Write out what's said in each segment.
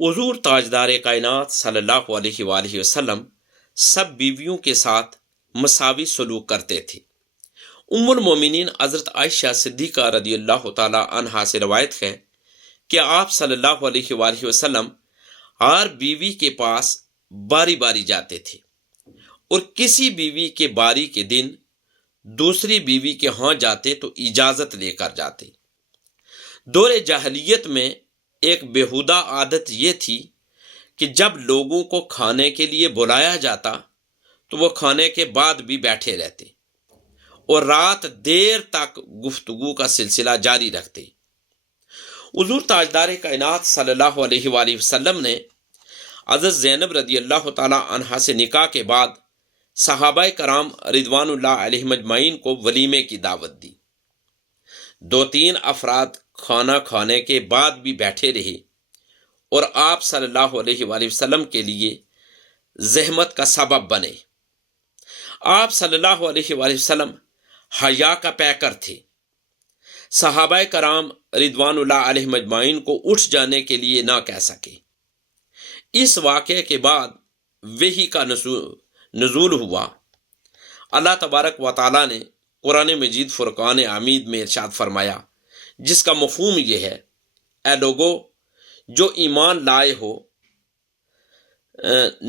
حضور تاجدار کائنات صلی اللہ علیہ وآلہ وسلم سب بیویوں کے ساتھ مساوی سلوک کرتے تھے۔ ام المومنین حضرت عائشہ صدیقہ رضی اللہ تعالی عنہا سے روایت ہے کہ آپ صلی اللہ علیہ وآلہ وسلم ہر بیوی کے پاس باری باری جاتے تھے اور کسی بیوی کے باری کے دن دوسری بیوی کے ہاں جاتے تو اجازت لے کر جاتے۔ دور جاہلیت میں ایک بیہودہ عادت یہ تھی کہ جب لوگوں کو کھانے کے لیے بلایا جاتا تو وہ کھانے کے بعد بھی بیٹھے رہتے اور رات دیر تک گفتگو کا سلسلہ جاری رکھتے۔ حضور تاجدار کائنات صلی اللہ علیہ وآلہ وسلم نے حضرت زینب رضی اللہ تعالی عنہا سے نکاح کے بعد صحابہ کرام رضوان اللہ علیہم اجمعین کو ولیمے کی دعوت دی۔ 2-3 افراد کھانا کھانے کے بعد بھی بیٹھے رہے اور آپ صلی اللہ علیہ وآلہ وسلم کے لیے زحمت کا سبب بنے۔ آپ صلی اللہ علیہ وآلہ وسلم حیا کا پیکر تھے۔ صحابہ کرام رضوان اللہ علیہم اجمعین کو اٹھ جانے کے لیے نہ کہہ سکے۔ اس واقعے کے بعد وحی کا نزول ہوا۔ اللہ تبارک و تعالی نے قرآن مجید فرقان حمید میں ارشاد فرمایا، جس کا مفہوم یہ ہے، اے لوگو جو ایمان لائے ہو،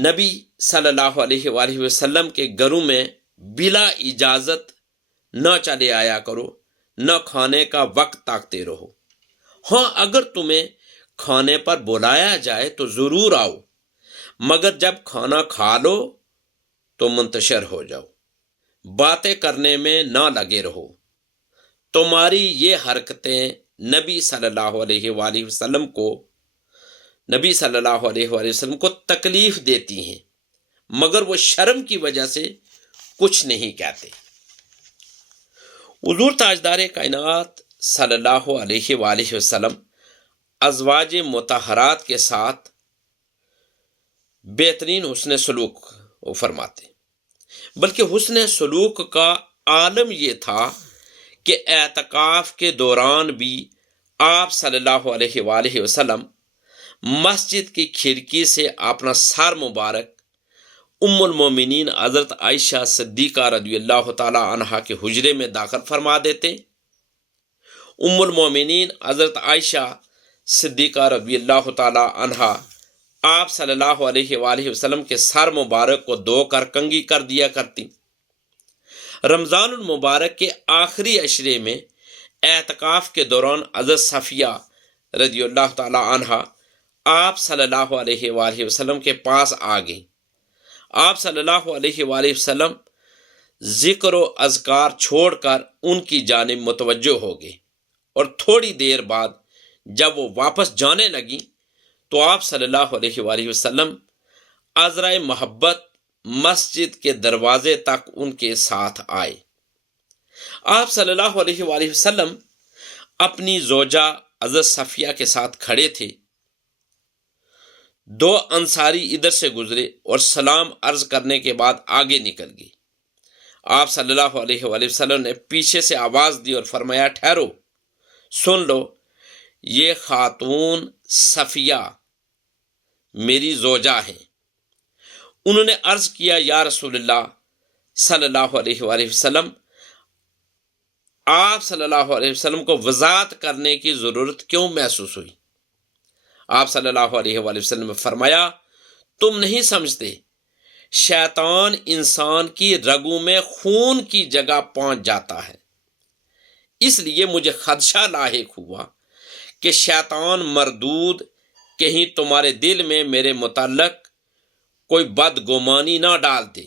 نبی صلی اللہ علیہ وآلہ وسلم کے گھروں میں بلا اجازت نہ چلے آیا کرو، نہ کھانے کا وقت تاکتے رہو۔ ہاں اگر تمہیں کھانے پر بلایا جائے تو ضرور آؤ، مگر جب کھانا کھا لو تو منتشر ہو جاؤ، باتیں کرنے میں نہ لگے رہو۔ تمہاری یہ حرکتیں نبی صلی اللہ علیہ وآلہ وسلم کو تکلیف دیتی ہیں، مگر وہ شرم کی وجہ سے کچھ نہیں کہتے۔ حضور تاجدار کائنات صلی اللہ علیہ وآلہ وسلم ازواج مطہرات کے ساتھ بہترین حسن سلوک فرماتے، بلکہ حسن سلوک کا عالم یہ تھا کہ اعتکاف کے دوران بھی آپ صلی اللہ علیہ وآلہ وسلم مسجد کی کھڑکی سے اپنا سر مبارک ام المومنین حضرت عائشہ صدیقہ رضی اللہ تعالی عنہا کے حجرے میں داخل فرما دیتے۔ ام المومنین حضرت عائشہ صدیقہ رضی اللہ تعالی عنہا آپ صلی اللہ علیہ وآلہ وسلم کے سر مبارک کو دھو کر کنگھی کر دیا کرتی۔ رمضان المبارک کے آخری عشرے میں اعتکاف کے دوران حضرت صفیہ رضی اللہ تعالی عنہا آپ صلی اللہ علیہ وآلہ وسلم کے پاس آ گئیں۔ آپ صلی اللہ علیہ وآلہ وسلم ذکر و اذکار چھوڑ کر ان کی جانب متوجہ ہو گئے اور تھوڑی دیر بعد جب وہ واپس جانے لگیں تو آپ صلی اللہ علیہ وآلہ وسلم عذرائے محبت مسجد کے دروازے تک ان کے ساتھ آئے۔ آپ صلی اللہ علیہ وآلہ وسلم اپنی زوجہ حضرت صفیہ کے ساتھ کھڑے تھے۔ 2 انصاری ادھر سے گزرے اور سلام عرض کرنے کے بعد آگے نکل گئے۔ آپ صلی اللہ علیہ وآلہ وسلم نے پیچھے سے آواز دی اور فرمایا، ٹھہرو، سن لو، یہ خاتون صفیہ میری زوجہ ہیں۔ انہوں نے عرض کیا، یا رسول اللہ صلی اللہ علیہ وآلہ وسلم، آپ صلی اللہ علیہ وسلم کو وضاحت کرنے کی ضرورت کیوں محسوس ہوئی؟ آپ صلی اللہ علیہ وآلہ وسلم نے فرمایا، تم نہیں سمجھتے، شیطان انسان کی رگوں میں خون کی جگہ پہنچ جاتا ہے، اس لیے مجھے خدشہ لاحق ہوا کہ شیطان مردود کہیں تمہارے دل میں میرے متعلق کوئی بدگمانی نہ ڈال دے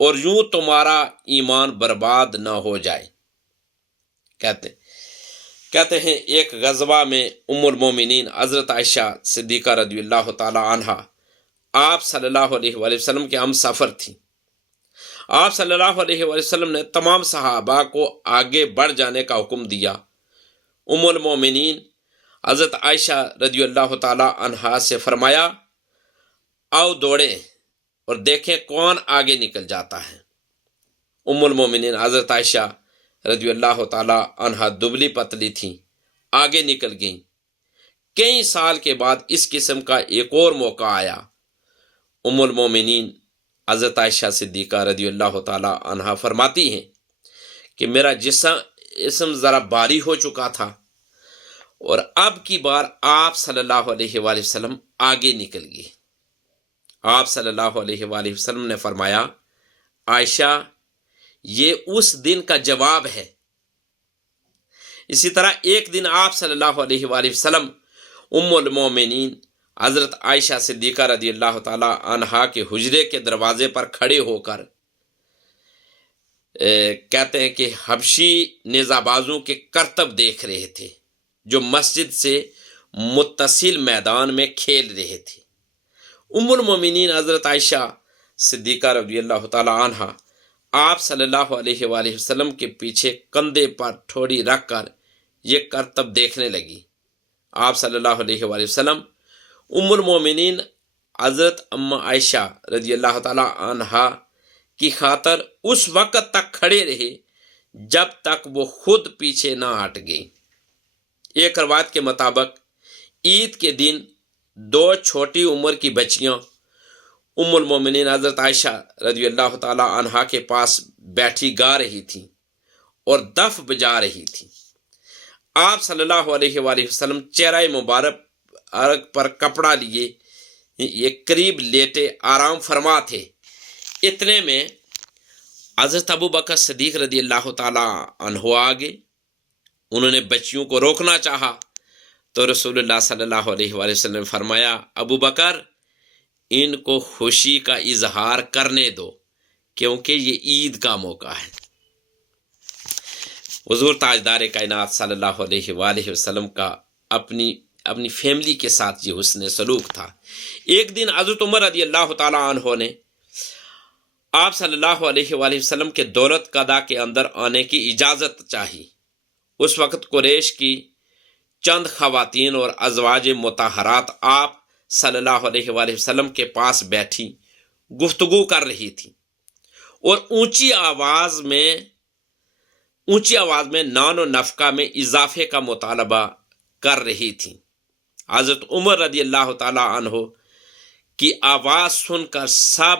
اور یوں تمہارا ایمان برباد نہ ہو جائے۔ کہتے ہیں ایک غزوہ میں ام المومنین حضرت عائشہ صدیقہ رضی اللہ تعالی عنہا آپ صلی اللہ علیہ وآلہ وسلم کے ہم سفر تھیں۔ آپ صلی اللہ علیہ وآلہ وسلم نے تمام صحابہ کو آگے بڑھ جانے کا حکم دیا۔ ام المومنین حضرت عائشہ رضی اللہ تعالی عنہا سے فرمایا، آؤ دوڑیں اور دیکھیں کون آگے نکل جاتا ہے۔ ام المومنین حضرت عائشہ رضی اللہ تعالی عنہا دبلی پتلی تھیں، آگے نکل گئیں۔ کئی سال کے بعد اس قسم کا ایک اور موقع آیا۔ ام المومنین حضرت عائشہ صدیقہ رضی اللہ تعالی عنہا فرماتی ہیں کہ میرا جسم ذرا بھاری ہو چکا تھا، اور اب کی بار آپ صلی اللہ علیہ وآلہ وسلم آگے نکل گئے۔ آپ صلی اللہ علیہ وآلہ وسلم نے فرمایا، عائشہ یہ اس دن کا جواب ہے۔ اسی طرح ایک دن آپ صلی اللہ علیہ وآلہ وسلم ام المومنین حضرت عائشہ صدیقہ رضی اللہ تعالی عنہا کے حجرے کے دروازے پر کھڑے ہو کر کہتے ہیں کہ حبشی نیزابازوں کے کرتب دیکھ رہے تھے جو مسجد سے متصل میدان میں کھیل رہے تھے۔ ام المومنین حضرت عائشہ صدیقہ رضی اللہ تعالی عنہا آپ صلی اللہ علیہ وآلہ وسلم کے پیچھے کندھے پر ٹھوڑی رکھ کر یہ کرتب دیکھنے لگی۔ آپ صلی اللہ علیہ وآلہ وسلم ام المومنین حضرت اما عائشہ رضی اللہ تعالی عنہا کی خاطر اس وقت تک کھڑے رہے جب تک وہ خود پیچھے نہ ہٹ گئی۔ ایک روایت کے مطابق عید کے دن دو چھوٹی عمر کی بچیاں ام المومنین حضرت عائشہ رضی اللہ تعالی عنہا کے پاس بیٹھی گا رہی تھیں اور دف بجا رہی تھیں۔ آپ صلی اللہ علیہ وآلہ وسلم چہرہ مبارک پر کپڑا لیے یہ قریب لیٹے آرام فرما تھے۔ اتنے میں حضرت ابو بکر صدیق رضی اللہ تعالی عنہ آگے۔ انہوں نے بچیوں کو روکنا چاہا تو رسول اللہ صلی اللہ علیہ وآلہ وسلم نے فرمایا، ابو بکر ان کو خوشی کا اظہار کرنے دو کیونکہ یہ عید کا موقع ہے۔ حضور تاجدار کائنات صلی اللہ علیہ وآلہ وسلم کا اپنی فیملی کے ساتھ یہ حسن سلوک تھا۔ ایک دن حضرت عمر رضی اللہ تعالی عنہ نے آپ صلی اللہ علیہ وآلہ وسلم کے دولت قضا کے اندر آنے کی اجازت چاہی۔ اس وقت قریش کی چند خواتین اور ازواج مطہرات آپ صلی اللہ علیہ وآلہ وسلم کے پاس بیٹھی گفتگو کر رہی تھی اور اونچی آواز میں نان و نفقہ میں اضافے کا مطالبہ کر رہی تھی۔ حضرت عمر رضی اللہ تعالی عنہ کی آواز سن کر سب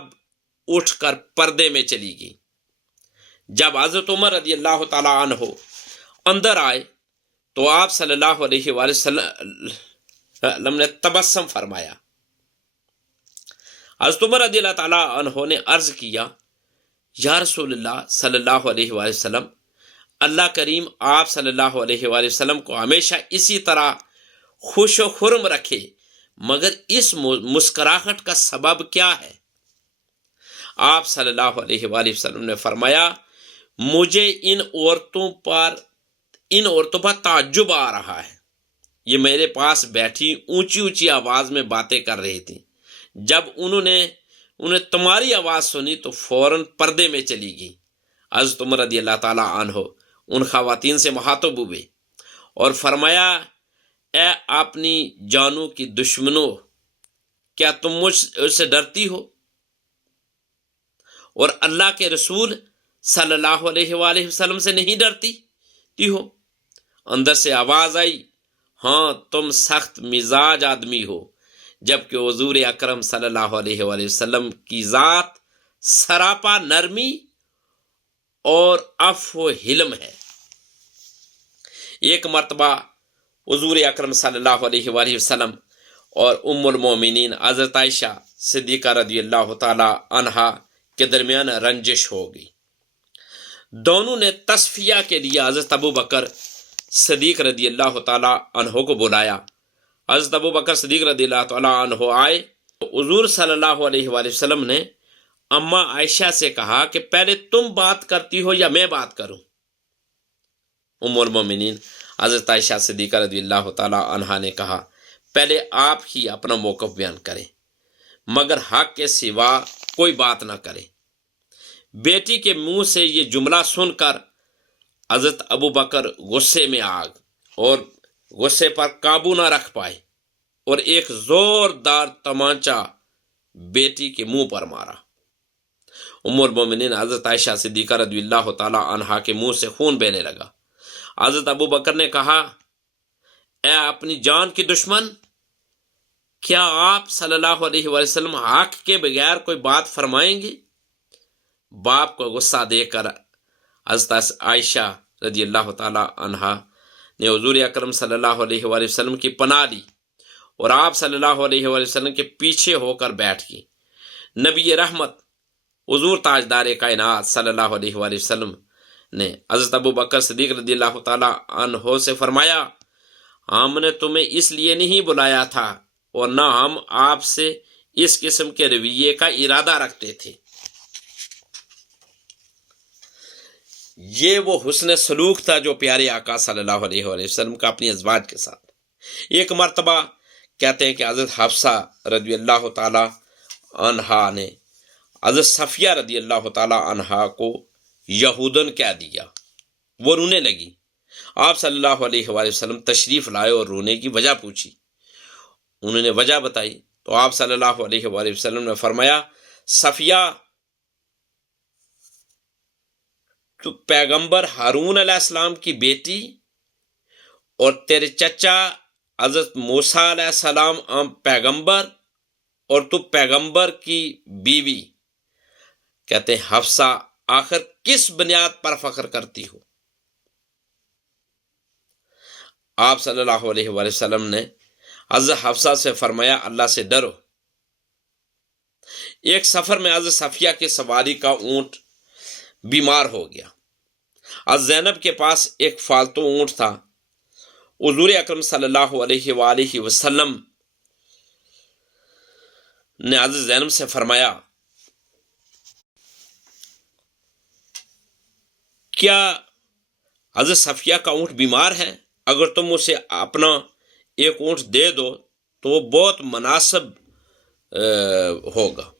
اٹھ کر پردے میں چلی گئی۔ جب حضرت عمر رضی اللہ تعالی عنہ اندر آئے تو آپ صلی اللہ علیہ وآلہ وسلم نے تبسم فرمایا۔ حضرت عمر رضی اللہ تعالی عنہ نے عرض کیا، یا رسول اللہ صلی اللہ علیہ وآلہ وسلم، اللہ کریم آپ صلی اللہ علیہ وآلہ وسلم کو ہمیشہ اسی طرح خوش و خرم رکھے، مگر اس مسکراہٹ کا سبب کیا ہے؟ آپ صلی اللہ علیہ وآلہ وسلم نے فرمایا، مجھے ان عورتوں پر تعجب آ رہا ہے۔ یہ میرے پاس بیٹھی اونچی اونچی آواز میں باتیں کر رہی تھیں۔ جب انہیں تمہاری آواز سنی تو فوراً پردے میں چلی گئی۔ حضرت عمر رضی اللہ تعالی عنہ ان خواتین سے مخاطب ہوئے اور فرمایا، اے اپنی جانوں کی دشمنوں، کیا تم مجھ سے ڈرتی ہو اور اللہ کے رسول صلی اللہ علیہ وآلہ وسلم سے نہیں ڈرتی ہو؟ اندر سے آواز آئی، ہاں تم سخت مزاج آدمی ہو، جبکہ حضور اکرم صلی اللہ علیہ وآلہ وسلم کی ذات سراپا نرمی اور عفو و حلم ہے۔ ایک مرتبہ حضور اکرم صلی اللہ علیہ وآلہ وسلم اور ام المومنین حضرت عائشہ صدیقہ رضی اللہ تعالی عنہا کے درمیان رنجش ہو گئی۔ دونوں نے تصفیہ کے لیے حضرت ابو بکر صدیق رضی اللہ تعالی عنہ کو بلایا۔ حضرت ابو بکر صدیق رضی اللہ تعالی عنہ آئے تو حضور صلی اللہ علیہ وآلہ وسلم نے اما عائشہ سے کہا کہ پہلے تم بات کرتی ہو یا میں بات کروں؟ ام المومنین حضرت عائشہ صدیقہ رضی اللہ تعالی عنہا نے کہا، پہلے آپ ہی اپنا موقف بیان کریں، مگر حق کے سوا کوئی بات نہ کریں۔ بیٹی کے منہ سے یہ جملہ سن کر حضرت ابو بکر غصے میں آ گئے اور غصے پر قابو نہ رکھ پائے اور ایک زوردار تمانچہ بیٹی کے منہ پر مارا۔ ام المومنین حضرت عائشہ صدیقہ رضی اللہ تعالی عنہا کے منہ سے خون بہنے لگا۔ حضرت ابو بکر نے کہا، اے اپنی جان کی دشمن، کیا آپ صلی اللہ علیہ وآلہ وسلم حق کے بغیر کوئی بات فرمائیں گے؟ باپ کو غصہ دے کر حضرت عائشہ رضی اللہ تعالی عنہا نے حضور اکرم صلی اللہ علیہ وآلہ وسلم کی پناہ لی اور آپ صلی اللہ علیہ وآلہ وسلم کے پیچھے ہو کر بیٹھ گئی۔ نبی رحمت حضور تاجدار کائنات صلی اللہ علیہ وآلہ وسلم نے حضرت ابو بکر صدیق رضی اللہ تعالی عنہ سے فرمایا، ہم نے تمہیں اس لیے نہیں بلایا تھا اور نہ ہم آپ سے اس قسم کے رویے کا ارادہ رکھتے تھے۔ یہ وہ حسن سلوک تھا جو پیارے آقا صلی اللہ علیہ وآلہ وسلم کا اپنی ازواج کے ساتھ۔ ایک مرتبہ کہتے ہیں کہ حضرت حفصہ رضی اللہ تعالی عنہا نے حضرت صفیہ رضی اللہ تعالی عنہا کو یہودن کہہ دیا، وہ رونے لگی۔ آپ صلی اللہ علیہ وآلہ وسلم تشریف لائے اور رونے کی وجہ پوچھی، انہوں نے وجہ بتائی تو آپ صلی اللہ علیہ وآلہ وسلم نے فرمایا، صفیہ، تو پیغمبر ہارون علیہ السلام کی بیٹی اور تیرے چچا حضرت موسیٰ علیہ السلام پیغمبر اور تو پیغمبر کی بیوی، کہتے ہیں حفصہ آخر کس بنیاد پر فخر کرتی ہو؟ آپ صلی اللہ علیہ وآلہ وسلم نے حضرت حفصہ سے فرمایا، اللہ سے ڈرو۔ ایک سفر میں حضرت صفیہ کی سواری کا اونٹ بیمار ہو گیا۔ حضرت زینب کے پاس ایک فالتو اونٹ تھا۔ حضور اکرم صلی اللہ علیہ وآلہ وسلم نے حضرت زینب سے فرمایا، کیا حضرت صفیہ کا اونٹ بیمار ہے؟ اگر تم اسے اپنا ایک اونٹ دے دو تو وہ بہت مناسب ہوگا۔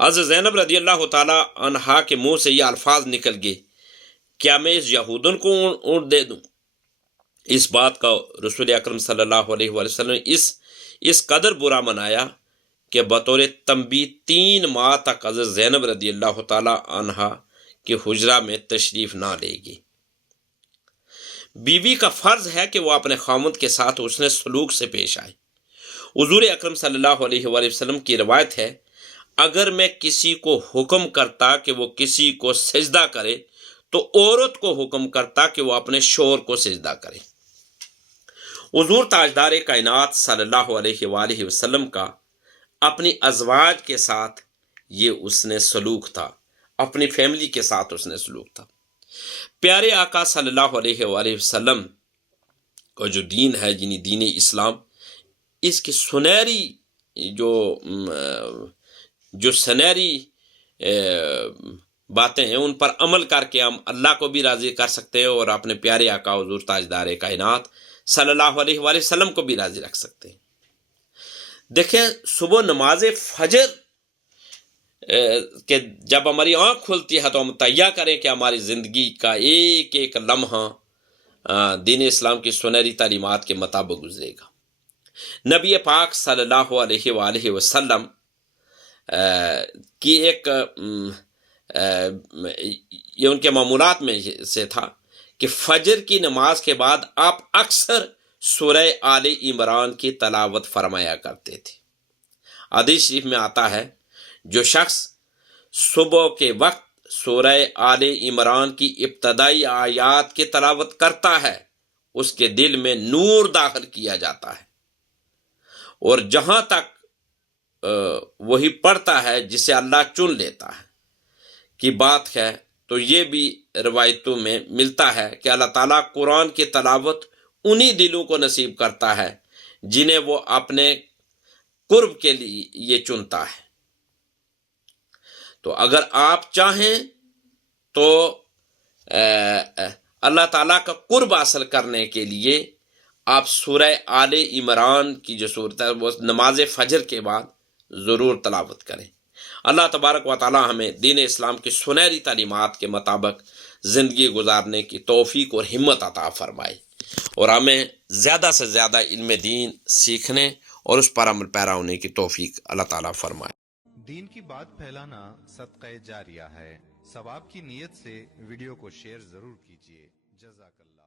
حضرت زینب رضی اللہ تعالی عنہا کے منہ سے یہ الفاظ نکل گئے، کیا میں اس یہودن کو اونٹ دے دوں؟ اس بات کا رسول اکرم صلی اللہ علیہ وآلہ وسلم نے اس قدر برا منایا کہ بطور تنبیہ 3 ماہ تک حضرت زینب رضی اللہ تعالی عنہا کے حجرہ میں تشریف نہ لے گی۔ بیوی کا فرض ہے کہ وہ اپنے خاوند کے ساتھ حسن سلوک سے پیش آئے۔ حضور اکرم صلی اللہ علیہ وآلہ وسلم کی روایت ہے، اگر میں کسی کو حکم کرتا کہ وہ کسی کو سجدہ کرے تو عورت کو حکم کرتا کہ وہ اپنے شوہر کو سجدہ کرے۔ حضور تاجدار کائنات صلی اللہ علیہ وآلہ وسلم کا اپنی ازواج کے ساتھ یہ حسن سلوک تھا، اپنی فیملی کے ساتھ حسن سلوک تھا۔ پیارے آقا صلی اللہ علیہ وآلہ وسلم کا جو دین ہے، یعنی دین اسلام، اس کی سنہری جو سنہری باتیں ہیں ان پر عمل کر کے ہم اللہ کو بھی راضی کر سکتے ہیں اور اپنے پیارے آقا حضور تاجدار کائنات صلی اللہ علیہ وآلہ وسلم کو بھی راضی رکھ سکتے ہیں۔ دیکھیں، صبح نماز فجر کہ جب ہماری آنکھ کھلتی ہے تو ہم تہیہ کریں کہ ہماری زندگی کا ایک ایک لمحہ دین اسلام کی سنہری تعلیمات کے مطابق گزرے گا۔ نبی پاک صلی اللہ علیہ وآلہ وسلم کی ایک یہ ان کے معمولات میں سے تھا کہ فجر کی نماز کے بعد آپ اکثر سورہ آل عمران کی تلاوت فرمایا کرتے تھے۔ حدیث شریف میں آتا ہے، جو شخص صبح کے وقت سورہ آل عمران کی ابتدائی آیات کی تلاوت کرتا ہے، اس کے دل میں نور داخل کیا جاتا ہے، اور جہاں تک وہی پڑھتا ہے جسے اللہ چن لیتا ہے کی بات ہے، تو یہ بھی روایتوں میں ملتا ہے کہ اللہ تعالیٰ قرآن کی تلاوت انہی دلوں کو نصیب کرتا ہے جنہیں وہ اپنے قرب کے لیے یہ چنتا ہے۔ تو اگر آپ چاہیں تو اللہ تعالیٰ کا قرب حاصل کرنے کے لیے آپ سورہ آل عمران کی جو صورت ہے وہ نماز فجر کے بعد ضرور تلاوت کریں۔ اللہ تبارک و تعالی ہمیں دین اسلام کی سنہری تعلیمات کے مطابق زندگی گزارنے کی توفیق اور ہمت عطا فرمائے، اور ہمیں زیادہ سے زیادہ علم دین سیکھنے اور اس پر عمل پیرا ہونے کی توفیق اللہ تعالیٰ فرمائے۔ دین کی بات پھیلانا صدقہ جاریہ ہے، ثواب کی نیت سے ویڈیو کو شیئر ضرور کیجیے۔ جزاک اللہ۔